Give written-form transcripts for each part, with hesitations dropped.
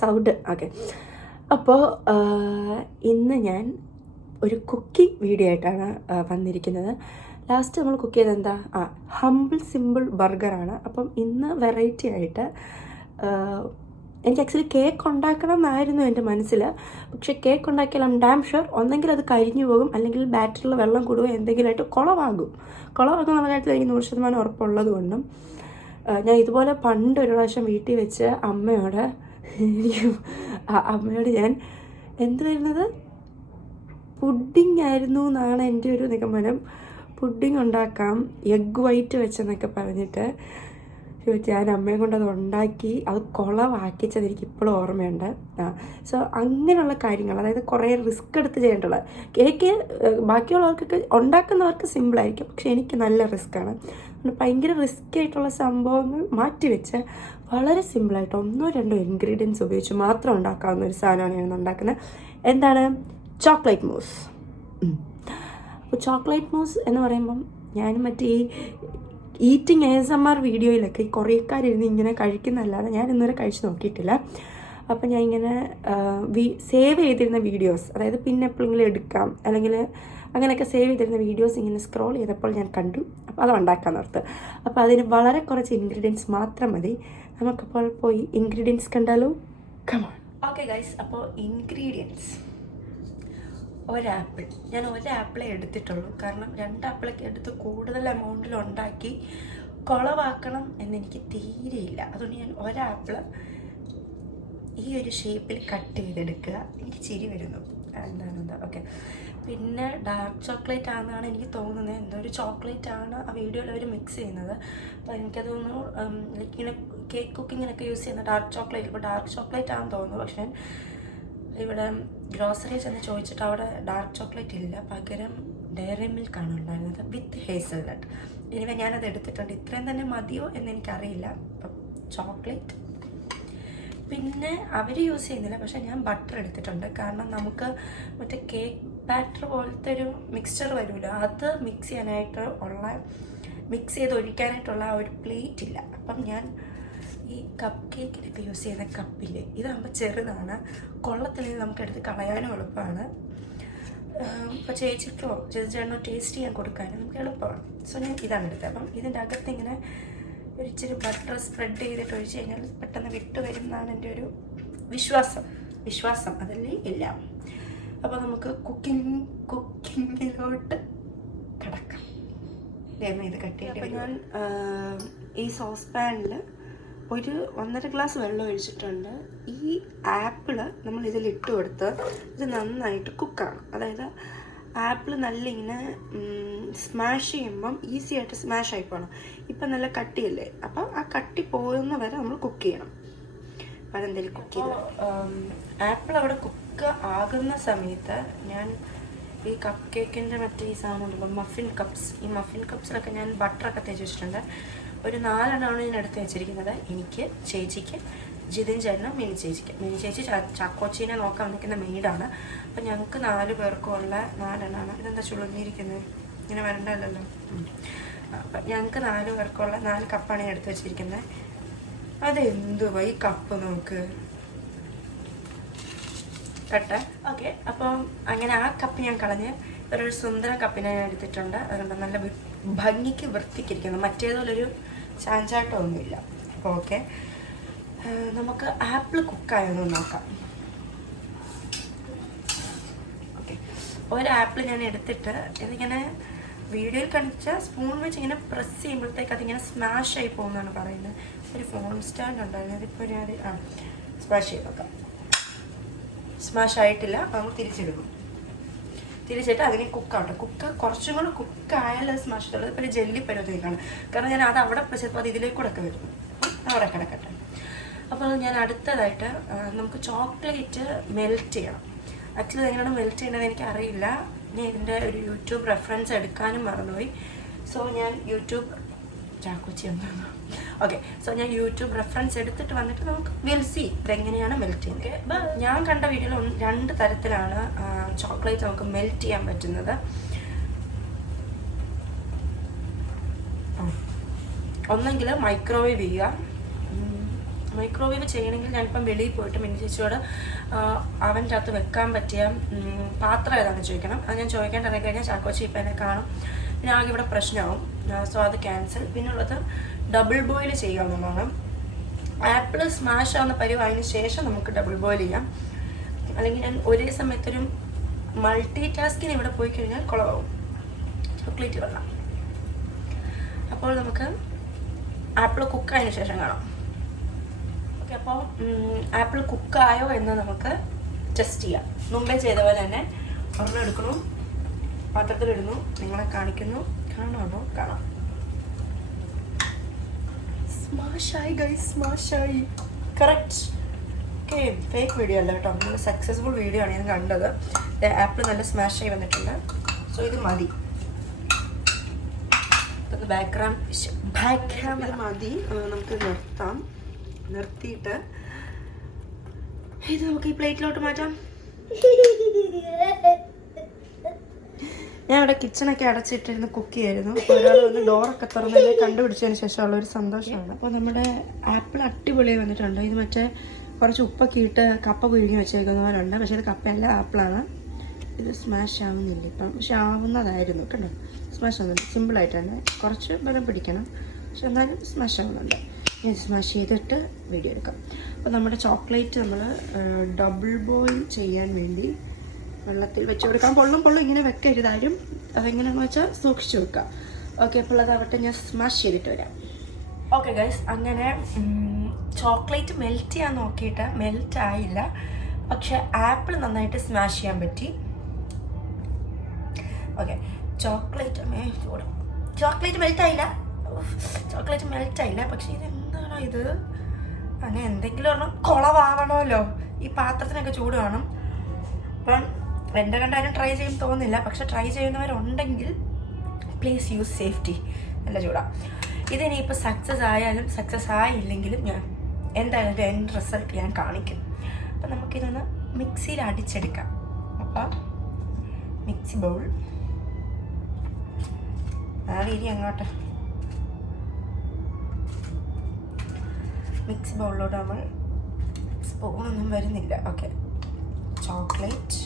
Sound okay. അപ്പോൾ ഇന്ന് ഞാൻ ഒരു കുക്കിംഗ് വീഡിയോ ആയിട്ടാണ് വന്നിരിക്കുന്നത്. ലാസ്റ്റ് നമ്മൾ കുക്ക് ചെയ്തത് എന്താ, ഹംബിൾ സിമ്പിൾ ബർഗറാണ്. അപ്പം ഇന്ന് വെറൈറ്റി ആയിട്ട് എനിക്ക് ആക്ച്വലി കേക്ക് ഉണ്ടാക്കണം എന്നായിരുന്നു എൻ്റെ മനസ്സിൽ. പക്ഷേ കേക്ക് ഉണ്ടാക്കിയാൽ ഐം ഡാം ഷുവർ ഒന്നെങ്കിൽ അത് കരിഞ്ഞു പോകും, അല്ലെങ്കിൽ ബാറ്ററിൽ വെള്ളം കൂടുകയോ എന്തെങ്കിലുമായിട്ട് കുളമാകും എന്നുള്ള കാര്യത്തിൽ എനിക്ക് 100% ഉറപ്പുള്ളത് കൊണ്ടും ഞാൻ ഇതുപോലെ പണ്ട് ഒരു പ്രാവശ്യം വീട്ടിൽ വെച്ച് അമ്മയോട് ഞാൻ എന്ത് വരുന്നത് പുഡിങ് ആയിരുന്നു എന്നാണ് എൻ്റെ ഒരു നിഗമനം. പുഡിങ് ഉണ്ടാക്കാം എഗ് വൈറ്റ് വെച്ചെന്നൊക്കെ പറഞ്ഞിട്ട് ഞാൻ അമ്മയെ കൊണ്ട് അത് ഉണ്ടാക്കി അത് കുളമാക്കിച്ചത് എനിക്ക് ഇപ്പോഴും ഓർമ്മയുണ്ട്. സോ അങ്ങനെയുള്ള കാര്യങ്ങൾ, അതായത് കുറേ റിസ്ക് എടുത്ത് ചെയ്യേണ്ടുള്ള കേക്ക് ബാക്കിയുള്ളവർക്കൊക്കെ ഉണ്ടാക്കുന്നവർക്ക് സിമ്പിളായിരിക്കും, പക്ഷെ എനിക്ക് നല്ല റിസ്ക്കാണ്. ഭയങ്കര റിസ്ക് ആയിട്ടുള്ള സംഭവങ്ങൾ മാറ്റിവെച്ച് വളരെ സിമ്പിളായിട്ട് 1-2 ഇൻഗ്രീഡിയൻസ് ഉപയോഗിച്ച് മാത്രം ഉണ്ടാക്കാവുന്ന ഒരു സാധനമാണ് ഞാൻ ഉണ്ടാക്കുന്നത്. എന്താണ്? ചോക്ലേറ്റ് മൂസ്. അപ്പോൾ ചോക്ലേറ്റ് മൂസ് എന്ന് പറയുമ്പം ഞാൻ മറ്റേ ഈറ്റിംഗ് ASMR വീഡിയോയിലൊക്കെ ഈ കുറേക്കാരിരുന്ന് ഇങ്ങനെ കഴിക്കുന്നതല്ലാതെ ഞാൻ ഇന്നുവരെ കഴിച്ച് നോക്കിയിട്ടില്ല. അപ്പം ഞാൻ ഇങ്ങനെ സേവ് ചെയ്തിരുന്ന വീഡിയോസ്, അതായത് പിന്നെ എപ്പോഴെങ്കിലും എടുക്കാം അല്ലെങ്കിൽ അങ്ങനെയൊക്കെ സേവ് ചെയ്തിരുന്ന വീഡിയോസ് ഇങ്ങനെ സ്ക്രോൾ ചെയ്തപ്പോൾ ഞാൻ കണ്ടു. അപ്പോൾ അത് ഉണ്ടാക്കാൻ ഓർത്ത്. അപ്പോൾ അതിന് വളരെ കുറച്ച് ഇൻഗ്രീഡിയൻസ് മാത്രം മതി. നമുക്കപ്പോൾ പോയി ഇൻഗ്രീഡിയൻസ് കണ്ടാലോ? കമോൺ. ഓക്കെ ഗൈസ്, അപ്പോൾ ഇൻഗ്രീഡിയൻസ്: ഒരാപ്പിൾ. ഞാൻ ഒരാപ്പിളേ എടുത്തിട്ടുള്ളൂ, കാരണം 2 ആപ്പിളൊക്കെ എടുത്ത് കൂടുതൽ എമൗണ്ടിൽ ഉണ്ടാക്കി കുളവാക്കണം എന്നെനിക്ക് തീരെയില്ല. അതുകൊണ്ട് ഞാൻ ഒരാപ്പിൾ ഈ ഒരു ഷേപ്പിൽ കട്ട് ചെയ്തെടുക്കുക. എനിക്ക് ചിരി വരുന്നു, എന്താണെന്താ. ഓക്കെ, പിന്നെ ഡാർക്ക് ചോക്ലേറ്റ് ആണെന്നാണ് എനിക്ക് തോന്നുന്നത്. എന്തോ ഒരു ചോക്ലേറ്റ് ആണ് ആ വീഡിയോയിൽ അവർ മിക്സ് ചെയ്യുന്നത്. അപ്പോൾ എനിക്കത് തോന്നുന്നു ലൈക്ക് ഇങ്ങനെ കേക്ക് കുക്കിങ്ങിനൊക്കെ യൂസ് ചെയ്യുന്ന ഡാർക്ക് ചോക്ലേറ്റ്, ഇപ്പോൾ ഡാർക്ക് ചോക്ലേറ്റ് ആണെന്ന് തോന്നുന്നു. പക്ഷേ ഇവിടെ ഗ്രോസറി ചെന്ന് ചോദിച്ചിട്ട് അവിടെ ഡാർക്ക് ചോക്ലേറ്റ് ഇല്ല, പകരം ഡയറി മിൽക്കാണ് ഉണ്ടായിരുന്നത് വിത്ത് ഹേസൽനട്ട്. ഇനിവേ ഞാനത് എടുത്തിട്ടുണ്ട്. ഇത്രയും തന്നെ മതിയോ എന്നെനിക്കറിയില്ല. അപ്പം ചോക്ലേറ്റ്, പിന്നെ അവർ യൂസ് ചെയ്യുന്നില്ല, പക്ഷേ ഞാൻ ബട്ടർ എടുത്തിട്ടുണ്ട്. കാരണം നമുക്ക് മറ്റേ കേക്ക് ബാറ്റർ പോലത്തെ ഒരു മിക്സ്ചർ വരുമല്ലോ, അത് മിക്സ് ചെയ്ത് ഒഴിക്കാനായിട്ടുള്ള ആ ഒരു പ്ലേറ്റ് ഇല്ല. അപ്പം ഞാൻ ഈ കപ്പ് കേക്കിനൊക്കെ യൂസ് ചെയ്യുന്ന കപ്പില്ലേ, ഇതാകുമ്പോൾ ചെറുതാണ്, കൊള്ളത്തില്ലെങ്കിൽ നമുക്ക് എടുത്ത് കളയാനും എളുപ്പമാണ്. ഇപ്പോൾ ചേച്ചിക്കോ ചേച്ചിച്ചേട്ടനോ ടേസ്റ്റ് ചെയ്യാൻ കൊടുക്കാനും നമുക്ക് എളുപ്പമാണ്. സോ ഞാൻ ഇതാണ് എടുത്തത്. അപ്പം ഇതിൻ്റെ അകത്ത് ഇങ്ങനെ ഒരു ഇച്ചിരി ബട്ടർ സ്പ്രെഡ് ചെയ്തിട്ട് ഒഴിച്ച് കഴിഞ്ഞാൽ പെട്ടെന്ന് വിട്ട് വരും എന്നാണ് എൻ്റെ ഒരു വിശ്വാസം. അതല്ലേ ഇല്ല. അപ്പോൾ നമുക്ക് കുക്കിങ്ങിലോട്ട് കിടക്കാം. ഇത് കട്ട് ചെയ്ത് ഞാൻ ഈ സോസ് പാനിൽ ഒരു 1.5 ഗ്ലാസ് വെള്ളം ഒഴിച്ചിട്ടുണ്ട്. ഈ ആപ്പിള് നമ്മൾ ഇതിലിട്ട് കൊടുത്ത് ഇത് നന്നായിട്ട് കുക്കാണ്. അതായത് ആപ്പിൾ നല്ല ഇങ്ങനെ സ്മാഷ് ചെയ്യുമ്പം ഈസി ആയിട്ട് സ്മാഷ് ആയി പോകണം. ഇപ്പം നല്ല കട്ടിയല്ലേ, അപ്പം ആ കട്ടി പോകുന്ന വരെ നമ്മൾ കുക്ക് ചെയ്യണം. അപ്പം അതെന്തെങ്കിലും കുക്ക് ചെയ്ത് ആപ്പിൾ അവിടെ കുക്ക് ആകുന്ന സമയത്ത് ഞാൻ ഈ കപ്പ് കേക്കിൻ്റെ മറ്റേ ഈ സാധനം ഉണ്ടല്ലോ, മഫിൻ കപ്സ്. ഈ മഫിൻ കപ്സിലൊക്കെ ഞാൻ ബട്ടറൊക്കെ തേച്ച് വെച്ചിട്ടുണ്ട്. ഒരു 4 എണ്ണമാണ് ഞാൻ എടുത്ത് വെച്ചിരിക്കുന്നത്. എനിക്ക്, ചേച്ചിക്ക്, ജിതിൻ ചേട്ടനും മിനി ചേച്ചി ചാക്കോച്ചീനെ നോക്കാൻ നിൽക്കുന്ന മെയ്ഡാണ്. അപ്പം ഞങ്ങൾക്ക് 4 പേർക്കുള്ള 4 എണ്ണമാണ്. ഇതെന്താ ചുളുങ്ങിയിരിക്കുന്നത്? ഇങ്ങനെ വരണ്ടല്ലോ. അപ്പം ഞങ്ങൾക്ക് 4 പേർക്കുള്ള 4 കപ്പാണ് ഞാൻ എടുത്ത് വെച്ചിരിക്കുന്നത്. അതെന്തുവാ ഈ കപ്പ് നോക്ക് കട്ടെ. ഓക്കെ, അപ്പം അങ്ങനെ ആ കപ്പ് ഞാൻ കളഞ്ഞ് ഒരു സുന്ദര കപ്പിനെ ഞാൻ എടുത്തിട്ടുണ്ട്. അതുകൊണ്ട് നല്ല ഭംഗിക്ക് വൃത്തിക്കിരിക്കുന്നു, മറ്റേതുപോലൊരു ചാഞ്ചാട്ടമൊന്നുമില്ല. അപ്പോൾ ഓക്കെ, നമുക്ക് ആപ്പിൾ കുക്കായൊന്ന് നോക്കാം. ഓക്കെ, ഒരാപ്പിൾ ഞാൻ എടുത്തിട്ട് ഇതിങ്ങനെ വീഡിയോയിൽ കാണിച്ച സ്പൂൺ വെച്ച് ഇങ്ങനെ പ്രസ് ചെയ്യുമ്പോഴത്തേക്ക് അതിങ്ങനെ സ്മാഷ് ആയി പോകുമെന്നാണ് പറയുന്നത്. ഒരു ഫോൺ സ്റ്റാൻഡ് ഉണ്ടായിരുന്നു, അതിപ്പോൾ ഞാൻ സ്മാഷ് ചെയ്ത് നോക്കാം. സ്മാഷ് ആയിട്ടില്ല, നമുക്ക് തിരിച്ചിട്ട് അതിനെ കുക്കാവട്ടെ. കുറച്ചും കൂടെ കുക്കായാലും അത് സ്മാഷ് ചെയ്തുള്ളത് ഇപ്പോൾ ഒരു ജെല്ലി പരുവത്തേക്കാണ്. കാരണം ഞാൻ അത് അവിടെ വെച്ചപ്പോൾ അത് ഇതിലേക്കൂടെ ഒക്കെ വരുന്നു, അവിടെ കിടക്കട്ടെ. അപ്പോൾ ഞാൻ അടുത്തതായിട്ട് നമുക്ക് ചോക്ലേറ്റ് മെൽറ്റ് ചെയ്യണം. ആക്ച്വലി എങ്ങനെയാണ് മെൽറ്റ് ചെയ്യണമെന്ന് എനിക്കറിയില്ല. ഞാൻ ഇതിൻ്റെ ഒരു യൂട്യൂബ് റെഫറൻസ് എടുക്കാനും മറന്നുപോയി. സോ ഞാൻ ഞാൻ യൂട്യൂബ് റെഫറൻസ് എടുത്തിട്ട് വന്നിട്ട് നമുക്ക് വിൽ സി ഇതെങ്ങനെയാണ് മെൽറ്റ് ചെയ്യുന്നത്. ഞാൻ കണ്ട വീഡിയോയിൽ 2 തരത്തിലാണ് ചോക്ലേറ്റ് നമുക്ക് മെൽറ്റ് ചെയ്യാൻ പറ്റുന്നത്. ഒന്നെങ്കിൽ മൈക്രോവേവ് ചെയ്യുക, മൈക്രോവേവ് ചെയ്യണമെങ്കിൽ ഞാനിപ്പം വെളിയിൽ പോയിട്ട് മിനി ചേച്ചിയോട് അവൻ്റെ അകത്ത് വെക്കാൻ പറ്റിയ പാത്രം ഏതാണെന്ന് ചോദിക്കണം. അത് ഞാൻ ചോദിക്കാൻ ഇറങ്ങി കഴിഞ്ഞാൽ ചാക്കോച്ചി ഇപ്പം എന്നെ കാണും, പിന്നെ ആകെ ഇവിടെ പ്രശ്നമാവും. സോ അത് ക്യാൻസൽ. പിന്നുള്ളത് ഡബിൾ ബോയിൽ ചെയ്യാവുന്നതാണ്. ആപ്പിൾ സ്മാഷ് ആവുന്ന പരിവായതിനു ശേഷം നമുക്ക് ഡബിൾ ബോയിൽ ചെയ്യാം. അല്ലെങ്കിൽ ഞാൻ ഒരേ സമയത്തൊരു മൾട്ടി ടാസ്കിന് ഇവിടെ പോയി കഴിഞ്ഞാൽ കുളമാവും, ചോക്ലേറ്റ് കൊള്ളാം. അപ്പോൾ നമുക്ക് ആപ്പിൾ കുക്കായതിനു ശേഷം കാണാം. ഓക്കെ, അപ്പോൾ ആപ്പിൾ കുക്കായോ എന്ന് നമുക്ക് ടെസ്റ്റ് ചെയ്യാം. മുമ്പേ ചെയ്ത പോലെ തന്നെ ഒരെണ്ണം എടുക്കുന്നു, പാത്രത്തിലിടുന്നു, നിങ്ങളെ കാണിക്കുന്നു. കാണാമോ? കാണാം. സ്മാഷായി ഗൈസ്, സ്മാഷായി. കറക്റ്റ്. ഓക്കെ, ഫേക്ക് വീഡിയോ അല്ല കേട്ടോ, നല്ല സക്സസ്ഫുൾ വീഡിയോ ആണ് ഞാൻ കണ്ടത്. ആപ്പിൾ നല്ല സ്മാഷായി വന്നിട്ടുണ്ട്. സോ ഇത് മതി. ബാക്ക്ഗ്രൗണ്ട് ഇത് മതി. നമുക്ക് നിർത്താം. നിർത്തിയിട്ട് ഇത് നമുക്ക് ഈ പ്ലേറ്റിലോട്ട് മാറ്റാം. ഞാൻ ഇവിടെ കിച്ചണൊക്കെ അടച്ചിട്ടിരുന്ന് കുക്ക് ചെയ്യായിരുന്നു. അപ്പോൾ ഒരാൾ വന്ന് ഡോറൊക്കെ തുറന്ന് എന്നെ കണ്ടുപിടിച്ചതിന് ശേഷമുള്ള ഒരു സന്തോഷമാണ്. അപ്പോൾ നമ്മുടെ ആപ്പിൾ അടിപൊളിയായി വന്നിട്ടുണ്ട്. ഇത് മറ്റേ കുറച്ച് ഉപ്പൊക്കെ ഇട്ട് കപ്പ പുഴുങ്ങി വെച്ചേക്കുന്ന പോലെ ഉണ്ട്. പക്ഷേ ഇത് കപ്പയല്ല, ആപ്പിളാണ്. ഇത് സ്മാഷ് ആവുന്നില്ല ഇപ്പം, പക്ഷെ ആവുന്നതായിരുന്നു കേട്ടോ. സ്മാഷ് ആവുന്നുണ്ട് സിമ്പിളായിട്ട് തന്നെ. കുറച്ച് ബലം പിടിക്കണം, പക്ഷെ എന്നാലും സ്മാഷ് ആവുന്നുണ്ട്. ഞാൻ സ്മാഷ് ചെയ്തിട്ട് വീഡിയോ എടുക്കാം. അപ്പോൾ നമ്മുടെ ചോക്ലേറ്റ് നമ്മൾ ഡബിൾ ബോയിൽ ചെയ്യാൻ വേണ്ടി വെള്ളത്തിൽ വെച്ച് കൊടുക്കാം. പൊള്ളും ഇങ്ങനെ വെക്കരുതാരും. അതെങ്ങനെയാണെന്ന് വെച്ചാൽ സൂക്ഷിച്ച് വെക്കുക. ഓക്കെ, അപ്പോൾ അതാവട്ടെ, ഞാൻ സ്മാഷ് ചെയ്തിട്ട് വരാം. ഓക്കെ ഗൈസ്, അങ്ങനെ ചോക്ലേറ്റ് മെൽറ്റ് ചെയ്യാൻ നോക്കിയിട്ട് മെൽറ്റ് ആയില്ല, പക്ഷെ ആപ്പിൾ നന്നായിട്ട് സ്മാഷ് ചെയ്യാൻ പറ്റി. ഓക്കെ, ചോക്ലേറ്റ് മെൽറ്റ് ആയില്ല, പക്ഷെ ഇത് എന്താണോ ഇത്? അങ്ങനെ എന്തെങ്കിലും ഒരെണ്ണം കുളവാകണമല്ലോ. ഈ പാത്രത്തിനൊക്കെ ചൂട് വേണം. അപ്പം എൻ്റെ കണ്ടാലും ട്രൈ ചെയ്യും തോന്നുന്നില്ല, പക്ഷെ ട്രൈ ചെയ്യുന്നവരുണ്ടെങ്കിൽ പ്ലീസ് യൂസ് സേഫ്റ്റി. നല്ല ചൂടാണ്. ഇതിനിപ്പോൾ സക്സസ് ആയാലും സക്സസ് ആയില്ലെങ്കിലും ഞാൻ എന്തായാലും എൻ്റെ റിസൾട്ട് ഞാൻ കാണിക്കും. അപ്പം നമുക്കിതൊന്ന് മിക്സിയിൽ അടിച്ചെടുക്കാം. അപ്പം മിക്സി ബൗൾ രീതി അങ്ങോട്ട് മിക്സി ബൗളിലോട്ട് നമ്മൾ സ്പൂണൊന്നും വരുന്നില്ല. ഓക്കെ, ചോക്ലേറ്റ്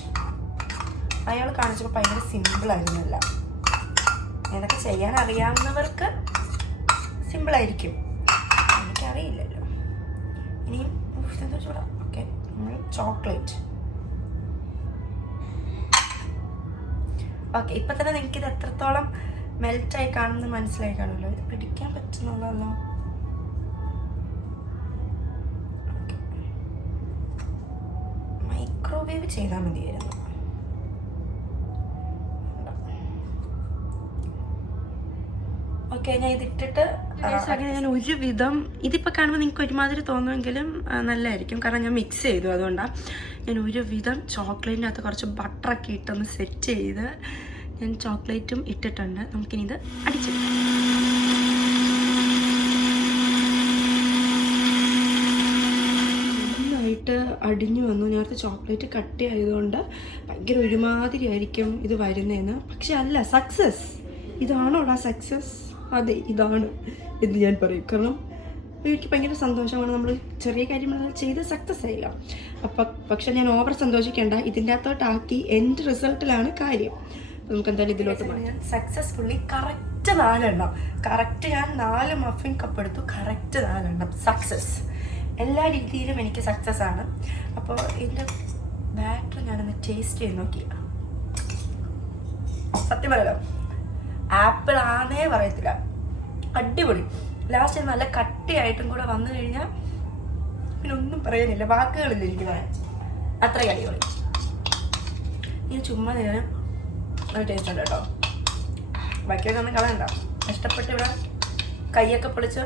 അയാൾ കാണിച്ചപ്പോൾ ഭയങ്കര സിമ്പിളായിരുന്നല്ല. ഇതൊക്കെ ചെയ്യാൻ അറിയാവുന്നവർക്ക് സിമ്പിളായിരിക്കും, എനിക്കറിയില്ലല്ലോ. ഇനിയും എന്താ ചൂടാ. ഓക്കെ, നമ്മൾ ചോക്ലേറ്റ്. ഓക്കെ, ഇപ്പം തന്നെ നിങ്ങൾക്കിത് എത്രത്തോളം മെൽറ്റായി കാണുന്നത് മനസ്സിലായി കാണുമല്ലോ. ഇത് പിടിക്കാൻ പറ്റുന്നുള്ളല്ലോ. മൈക്രോവേവ് ചെയ്താൽ മതിയായിരുന്നു. ഓക്കെ, ഞാൻ ഇതിട്ടിട്ട് ഞാൻ ഒരുവിധം ഇതിപ്പോൾ കാണുമ്പോൾ നിങ്ങൾക്ക് ഒരുമാതിരി തോന്നുമെങ്കിലും നല്ലതായിരിക്കും, കാരണം ഞാൻ മിക്സ് ചെയ്തു. അതുകൊണ്ടാണ് ഞാൻ ഒരുവിധം ചോക്ലേറ്റിനകത്ത് കുറച്ച് ബട്ടറൊക്കെ ഇട്ടൊന്ന് സെറ്റ് ചെയ്ത് ഞാൻ ചോക്ലേറ്റും ഇട്ടിട്ടുണ്ട്. നമുക്കിനി ഇത് അടിച്ചെടുക്കാം. നന്നായിട്ട് അടിഞ്ഞു വന്നു. നേരത്തെ ചോക്ലേറ്റ് കട്ടി ആയതുകൊണ്ട് ഭയങ്കര ഒരുമാതിരി ആയിരിക്കും ഇത് വരുന്നതെന്ന്. പക്ഷെ അല്ല, സക്സസ്. ഇതാണോടാ സക്സസ്? അതെ, ഇതാണ് എന്ന് ഞാൻ പറയും. കാരണം എനിക്ക് ഭയങ്കര സന്തോഷമാണ്. നമ്മൾ ചെറിയ കാര്യങ്ങളെല്ലാം ചെയ്ത് സക്സസ് ആയില്ല. പക്ഷെ ഞാൻ ഓവർ സന്തോഷിക്കേണ്ട. ഇതിൻ്റെ അകത്തോട്ടാക്കി എൻ്റെ റിസൾട്ടിലാണ് കാര്യം. നമുക്ക് എന്തായാലും ഇതിലോട്ട് ഞാൻ സക്സസ്ഫുള്ളി കറക്റ്റ് 4 എണ്ണം. കറക്റ്റ് ഞാൻ 4 മഫിൻ കപ്പ് എടുത്തു. കറക്റ്റ് 4 എണ്ണം സക്സസ്. എല്ലാ രീതിയിലും എനിക്ക് സക്സസ് ആണ്. അപ്പോൾ ഇതിൻ്റെ ബാറ്റർ ഞാനൊന്ന് ടേസ്റ്റ് ചെയ്ത് നോക്കി. സത്യം പറയല്ലോ, ആപ്പിൾ ആണേ പറയത്തില്ല, അടിപൊളി. ലാസ്റ്റ് നല്ല കട്ടിയായിട്ടും കൂടെ വന്നു കഴിഞ്ഞാൽ പിന്നെ ഒന്നും പറയാനില്ല, വാക്കുകളില്ല എനിക്ക് പറയാൻ. അത്രയും അടിപൊളി. ഇനി ചുമ്മാ ഞാൻ നല്ല ടേസ്റ്റ് ഉണ്ട് കേട്ടോ. ബാക്കിയൊക്കെ ഒന്നും കളയണ്ട. ഇഷ്ടപ്പെട്ട് ഇവിടെ കൈയൊക്കെ പൊളിച്ച്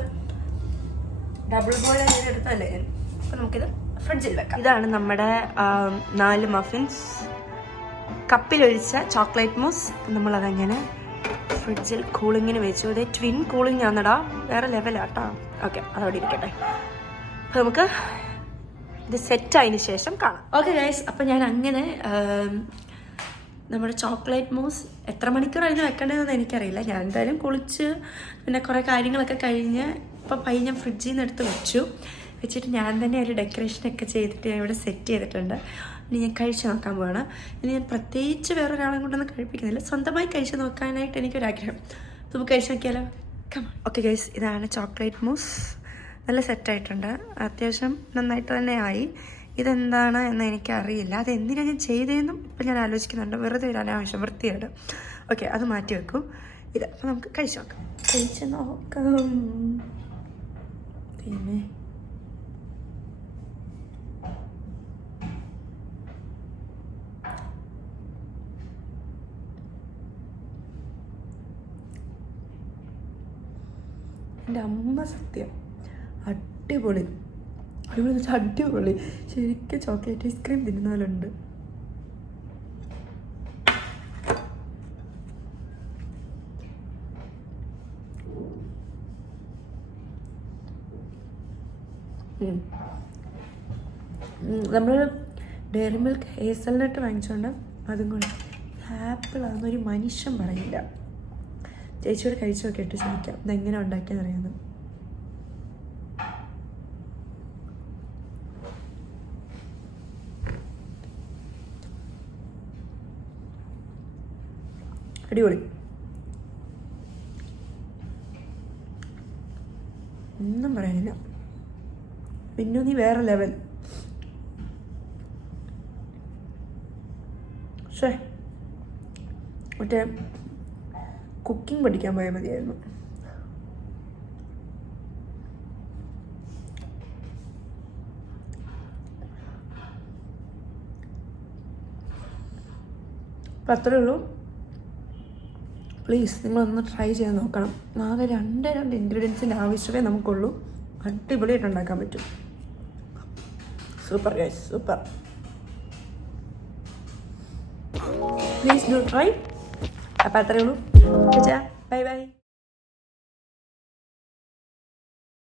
ഡബിൾ ബോയിൽ ചെയ്തെടുത്തല്ലേ ഞാൻ. അപ്പം നമുക്കിത് ഫ്രിഡ്ജിൽ വെക്കാം. ഇതാണ് നമ്മുടെ 4 മഫിൻസ്. കപ്പിലൊഴിച്ച ചോക്ലേറ്റ് മൂസ്. നമ്മളതങ്ങനെ ഫ്രിഡ്ജിൽ കൂളിങ്ങിന് വെച്ചു. അതേ ട്വിൻ കൂളിംഗ് ആണെടാ, വേറെ ലെവലാട്ടോ. ഓക്കെ, അതോടെ ഇരിക്കട്ടെ. അപ്പോൾ നമുക്ക് ഇത് സെറ്റായതിന് ശേഷം കാണാം. ഓക്കെ ഗൈസ്, അപ്പം ഞാൻ അങ്ങനെ നമ്മുടെ ചോക്ലേറ്റ് മൂസ് എത്ര മണിക്കൂറായിരുന്നു വെക്കേണ്ടതെന്ന് എനിക്കറിയില്ല. ഞാൻ എന്തായാലും കുളിച്ച് പിന്നെ കുറേ കാര്യങ്ങളൊക്കെ കഴിഞ്ഞ് ഇപ്പം ഞാൻ ഫ്രിഡ്ജിൽ നിന്ന് എടുത്ത് വെച്ചു. വെച്ചിട്ട് ഞാൻ തന്നെ ഒരു ഡെക്കറേഷനൊക്കെ ചെയ്തിട്ട് ഞാൻ ഇവിടെ സെറ്റ് ചെയ്തിട്ടുണ്ട്. ഇനി ഞാൻ കഴിച്ച് നോക്കാൻ പോവാണ്. ഇനി ഞാൻ പ്രത്യേകിച്ച് വേറൊരാളെ കൊണ്ടൊന്നും കഴിപ്പിക്കുന്നില്ല, സ്വന്തമായി കഴിച്ച് നോക്കാനായിട്ട് എനിക്കൊരാഗ്രഹം. നമുക്ക് കഴിച്ച് നോക്കിയാലോ? ഓക്കെ ഗൈസ്, ഇതാണ് ചോക്ലേറ്റ് മൂസ്. നല്ല സെറ്റായിട്ടുണ്ട്, അത്യാവശ്യം നന്നായിട്ട് തന്നെ ആയി. ഇതെന്താണ് എന്ന് എനിക്കറിയില്ല, അതെന്തിനാണ് ഞാൻ ചെയ്തതെന്നും ഇപ്പം ഞാൻ ആലോചിക്കുന്നുണ്ട്. വെറുതെ ഒരു അനാവശ്യം വൃത്തിയുണ്ട്. ഓക്കെ, അത് മാറ്റി വെക്കും. ഇത് അപ്പം നമുക്ക് കഴിച്ച് നോക്കാം. പിന്നെ എൻ്റെ അമ്മ സത്യം അടിപൊളി. അടിപൊളി വെച്ചാൽ അടിപൊളി. ശരിക്കും ചോക്ലേറ്റ് ഐസ്ക്രീം തിന്നുന്ന പോലെ ഉണ്ട്. നമ്മൾ ഡയറി മിൽക്ക് ഹേസൽനട്ട് വാങ്ങിച്ചുകൊണ്ട് അതും കൊണ്ട് ആപ്പിളാണെന്നൊരു മനുഷ്യൻ പറയില്ല. ചേച്ചിയോട് കഴിച്ചു നോക്കിയിട്ട് ചോദിക്കാം ഇതെങ്ങനെ ഉണ്ടാക്കിയെന്ന് അറിയാമെന്ന്. അടിപൊളി, ഒന്നും പറയാനില്ല. പിന്നെ നീ വേറെ ലെവൽ. പക്ഷേ മറ്റേ കുക്കിംഗ് പഠിക്കാൻ പോയാൽ മതിയായിരുന്നു. അപ്പം അത്രേ ഉള്ളൂ. പ്ലീസ് നിങ്ങളൊന്ന് ട്രൈ ചെയ്യാൻ നോക്കണം. ആകെ രണ്ട് ഇൻഗ്രീഡിയൻസിൻ്റെ ആവശ്യമേ നമുക്കുള്ളൂ. അടിപൊളിയായിട്ട് ഉണ്ടാക്കാൻ പറ്റും. Super guys, super. Please do try. അപ്പം അത്രേ ഉള്ളൂ. Bye bye.